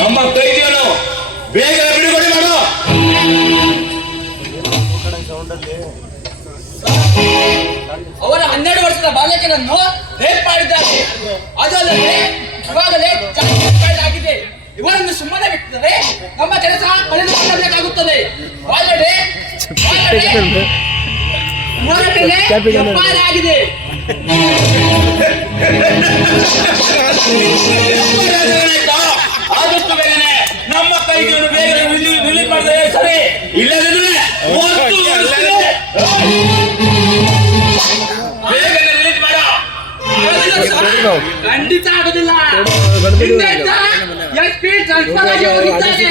ನಮ್ಮ ಕೈದಿಯನ್ನು ಬೇಗ ಬಿಡುಗಡೆ ಮಾಡು. ಅವರ 12 ವರ್ಷದ ಬಾಲಕನನ್ನು ರೇಪ್ ಮಾಡಿದ್ದಾರೆ. ಅದಲ್ಲದೆ ಇವಾಗಲೇ ಆಗಿದೆ. ಇವರನ್ನು ಸುಮ್ಮನೆ ಬಿಟ್ಟಿದರೆ ನಮ್ಮ ಕೆಲಸ ಕಳೆದುಕೊಳ್ಳಬೇಕಾಗುತ್ತದೆ. ಆಗಿದೆ ಆದಷ್ಟು ಬೇಗನೆ ನಮ್ಮ ಕೈದಿಯನ್ನು ಬೇಗ ರಿಲೀಸ್ ಮಾಡಿದ್ರೆ ಸರಿ. ಇಲ್ಲದಿದ್ರೆ ಬೇಗನೆ ರಿಲೀಸ್ ಮಾಡ. ಖಂಡಿತ ಆಗುದಿಲ್ಲ. ಎಸ್ಪಿ ಟ್ರಾನ್ಸ್ಫರ್ ಆಗಿ ಹೋಗಿದ್ದಾರೆ.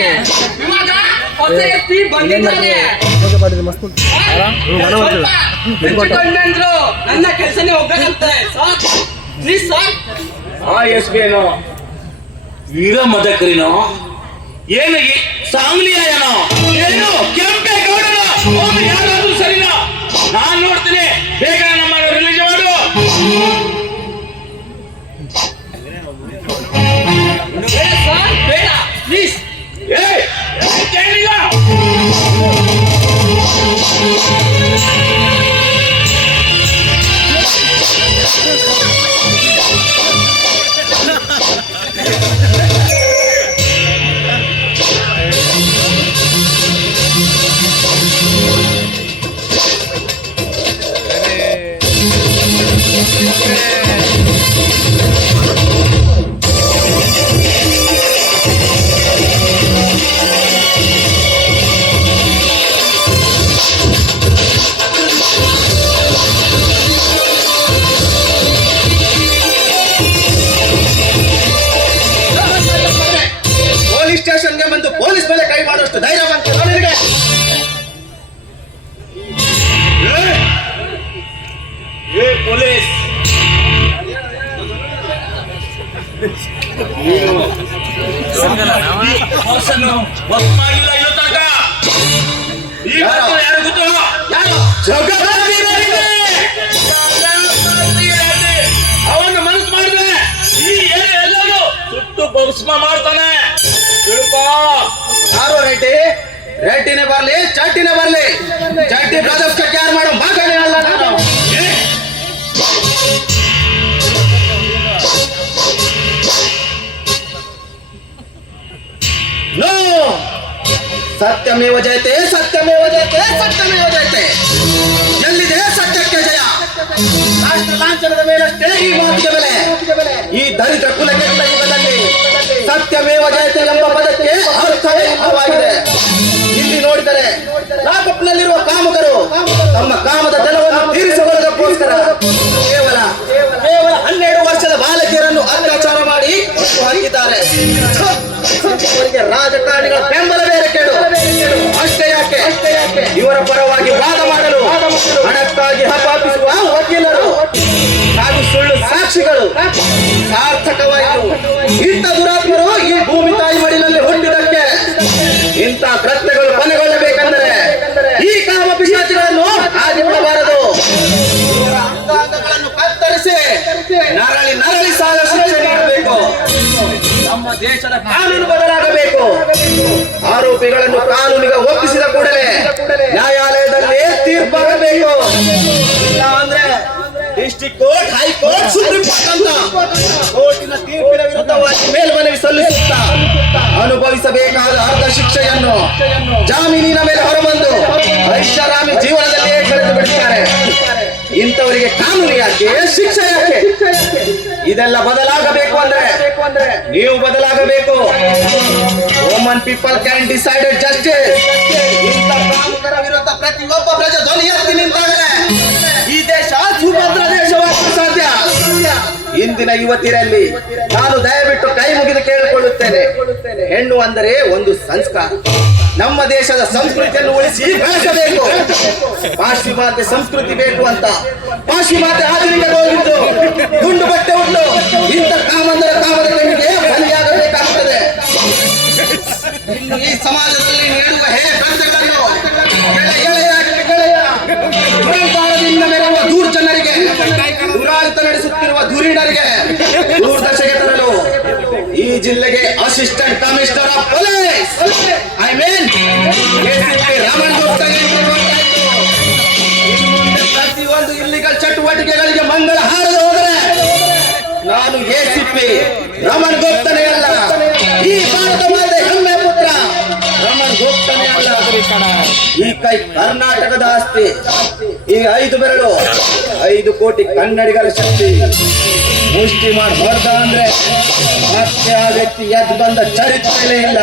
ಇವಾಗ ಹೊಸ ಎಸ್ಪಿ ಬಂದಿದ್ದಾರೆ. ನನ್ನ ಕೆಲಸನೇ ಹೋಗ್ಬೇಕಂತೆ. Please sir. ಆ ಎಸ್ಪಿ ಏನೋ ವೀರ ಮದಕರಿನೋ ಏನು ಸಾಂಗ್ಲಿಯಾಯನೋ ಏನು ಕೆಂಪೇಗೌಡನೋ ಅವನು ಯಾರಾದ್ರೂ ಸರಿನೋ ನಾನ್ ನೋಡ್ತೀನಿ. ಬೇಗ ನಮ್ಮ ರಿಲೀಸ್ ಮಾಡು. ಬೇಡ ಪ್ಲೀಸ್. ಕೇಳಿಲ್ಲ ಸ್ಟೇಷನ್ಗೆ ಬಂದು ಪೊಲೀಸ್ ಮೇಲೆ ಕೈ ಮಾಡುವಷ್ಟು ಧೈರ್ಯ ಬಂತು ನಿನಗೆ? ಪೊಲೀಸ್ ಇಲ್ಲ ಇನ್ನು ತನಕ ಯಾರು ಗೊತ್ತು? ಅವನ್ನ ಮನಸ್ಸು ಮಾಡಿದ್ರೆ ಈ ಎಲ್ಲರೂ ಸುಟ್ಟು ಭಸ್ಮ ಮಾಡ್ತಾನೆ. ಯಾರು ರೇಟಿನೇ ಬರ್ಲಿ ಚಾಟಿನೇ ಬರ್ಲಿ, ಚಾಟಿ ಬ್ರದರ್ಸ್ ಕ್ಯಾರ್ ಮಾಡೋ ಭಾಗನೇ ಅಲ್ಲ ನಾನು. ನೋ, ಸತ್ಯಮೇವ ಜಯತೆ ಸತ್ಯಮೇವ ಜಯತೆ ಸತ್ಯಮೇವ ಜಯತೆ. ಎಲ್ಲಿದೆ ಸತ್ಯಕ್ಕೆ ಜಯ? ರಾಷ್ಟ್ರ ಲಾಂಛನದ ಮೇಲಷ್ಟೇ ಈ ಮಾತಿಗೆ ಬೆಲೆ. ಈ ದರಿದ್ರ ಕುಲಕ್ಕೆ ಯುಗದಲ್ಲಿ ಸತ್ಯಮೇವ ಜಯತೆ ಎಂಬ ಪದಕ್ಕೆ ಅರ್ಥವೇ ಇಲ್ಲವಾಗಿದೆ. ಇಲ್ಲಿ ನೋಡಿದರೆ ಲಾಕಪ್ನಲ್ಲಿರುವ ಕಾಮಕರು ತಮ್ಮ ಕಾಮದ ಜನವನ್ನು ತೀರಿಸಿಕೊಳ್ಳೋದಕ್ಕೋಸ್ಕರ ಕೇವಲ 12 ವರ್ಷದ ಬಾಲಕಿಯರನ್ನು ಅತ್ಯಾಚಾರ ಮಾಡಿ ಹಾಕಿದ್ದಾರೆ. ಇವರಿಗೆ ರಾಜಕಾರಣಿಗಳ ಬೆಂಬಲ ಬೇರೆ ಕೇಳು. ಅಷ್ಟೇ ಯಾಕೆ ಇವರ ಪರವಾಗಿ ವಾದ ಮಾಡಲು ಹಣಕ್ಕಾಗಿ ಹಪಾಪಿಸುವ ವಕೀಲರು ಹಾಗೂ ಸುಳ್ಳು ಸಾಕ್ಷಿಗಳು ಸಾರ್ಥಕವಾಯಿತು. ಇಂಥ ದುರಾತ್ಮರು ಈ ಭೂಮಿ ತಾಯಿ ಮಡಿಲಲ್ಲಿ ಹುಟ್ಟಿದಕ್ಕೆ ಇಂಥ ಕೃತ್ಯಗಳು ಕೊನೆಗೊಳ್ಳಬೇಕೆಂದರೆ ಈ ಕಾಮ ಪಿಶಾಚಿಗಳನ್ನು ಹಾಗೆ ಬಿಡಬಾರದು. ಇವರ ಅಂಗಾಂಗಗಳನ್ನು ಕತ್ತರಿಸಿ ನರಳಿ ನರಳಿ ಸಾಲ ಶಿಕ್ಷೆ ನೀಡಬೇಕು. ನಮ್ಮ ದೇಶದ ಕಾನೂನು ಬದಲಾಗಬೇಕು. ಆರೋಪಿಗಳನ್ನು ಕಾನೂನಿಗೆ ಒಪ್ಪಿಸಿದ ಕೂಡಲೇ ನ್ಯಾಯಾಲಯದಲ್ಲಿ ತೀರ್ಪಾಗಬೇಕು. ಇಲ್ಲ ಅಂದ್ರೆ district court, high court, supreme court ಅಂತ ಕೋರ್ಟಿನ ತೀರ್ಪಿನ ವಿರುದ್ಧವಾಗಿ ಮೇಲ್ಮನವಿ ಸಲ್ಲಿಸುತ್ತಾ ಅನುಭವಿಸಬೇಕಾದ ಅರ್ಧ ಶಿಕ್ಷೆಯನ್ನು ಜಾಮೀನಿನ ಮೇಲೆ ಹೊರಬಂದು ಐಷಾರಾಮಿ ಜೀವನದಲ್ಲಿಯೇ ಕಳೆದು ಬಿಡುತ್ತಾರೆ. ಇಂಥವರಿಗೆ ಕಾನೂನು ಯಾಕೆ, ಶಿಕ್ಷೆ ಯಾಕೆ? ಇದೆಲ್ಲ ಬದಲಾಗಬೇಕು ಅಂದ್ರೆ ನೀವು ಬದಲಾಗಬೇಕು. Woman people can decided justice. ಇಂಥ ಕಾನೂನರ ವಿರುದ್ಧ ಪ್ರತಿಯೊಬ್ಬ ಪ್ರಜೆ ಧ್ವನಿ ಎತ್ತಿ ನಿಂತಾಗಲೇ ಈ ದೇಶ ಸುಭದ್ರ ದೇಶವಾಗಲು ಸಾಧ್ಯ. ಇಂದಿನ ಯುವತಿಯರಲ್ಲಿ ನಾನು ದಯವಿಟ್ಟು ಕೈ ಮುಗಿದು ಕೇಳಿಕೊಳ್ಳುತ್ತೇನೆ. ಹೆಣ್ಣು ಅಂದರೆ ಒಂದು ಸಂಸ್ಕಾರ. ನಮ್ಮ ದೇಶದ ಸಂಸ್ಕೃತಿಯನ್ನು ಉಳಿಸಿ ಬೆಳೆಸಬೇಕು. ಪಾಶ್ಚಿಮಾತ್ಯ ಸಂಸ್ಕೃತಿ ಬೇಕು ಅಂತ ಪಾಶ್ಚಿಮಾತ್ಯ ಆಧುನಿಕ ಹೋಗಿದ್ದು ಗುಂಡು ಬಟ್ಟೆ ಉಂಟು. ಇಂಥ ಕಾಮದ ಕಣ್ಣಿಗೆ ಬಲಿಯಾಗಬೇಕಾಗುತ್ತದೆ. ಇನ್ನು ಈ ಸಮಾಜದಲ್ಲಿ ನೀಡುವ ಕೃತ್ಯಗಳನ್ನು ದುರಂಕಾರದಿಂದ ಮೆರೆಯುವ ದೂರ್ಜನರಿಗೆ, ದುರಾಳಿತ ನಡೆಸುತ್ತಿರುವ ಧುರೀಣರಿಗೆ, ದೂರದರ್ಶಕ ಜಿಲ್ಲೆಗೆ assistant commissioner of police I mean ACP Raman ಗುಪ್ತಾಗೆ entry ಕೊಡ್ತಾ ಇತ್ತು. ಇನ್ನು ಮುಂದೆ ಪ್ರತಿಯೊಂದು ಇಲ್ಲಿಗಲ್ ಚಟುವಟಿಕೆಗಳಿಗೆ ಮಂಗಳ ಹಾರಲು ಹೋದರೆ ನಾನು ಎಸಿಪಿ ರಮಣ್ ಗುಪ್ತನೇ ಅಲ್ಲ, ಈ ಭಾರತ ಮಾತೆ ಹೆಮ್ಮೆ ಪುತ್ರ ರಮಣ್ ಗುಪ್ತನೇ ಅಲ್ಲ. ಈ ಕೈ ಕರ್ನಾಟಕದ ಆಸ್ತಿ, ಈ 5 ಬೆರಳು 5 ಕೋಟಿ ಕನ್ನಡಿಗರ ಶಕ್ತಿ. ಮುಷ್ಟಿ ಮಾಡಿ ಹೊಡೆದ ಅಂದ್ರೆ ಮತ್ತೆ ಆ ವ್ಯಕ್ತಿ ಎದ್ದು ಬಂದ ಚರಿತ್ರೆಯೇ ಇಲ್ಲ.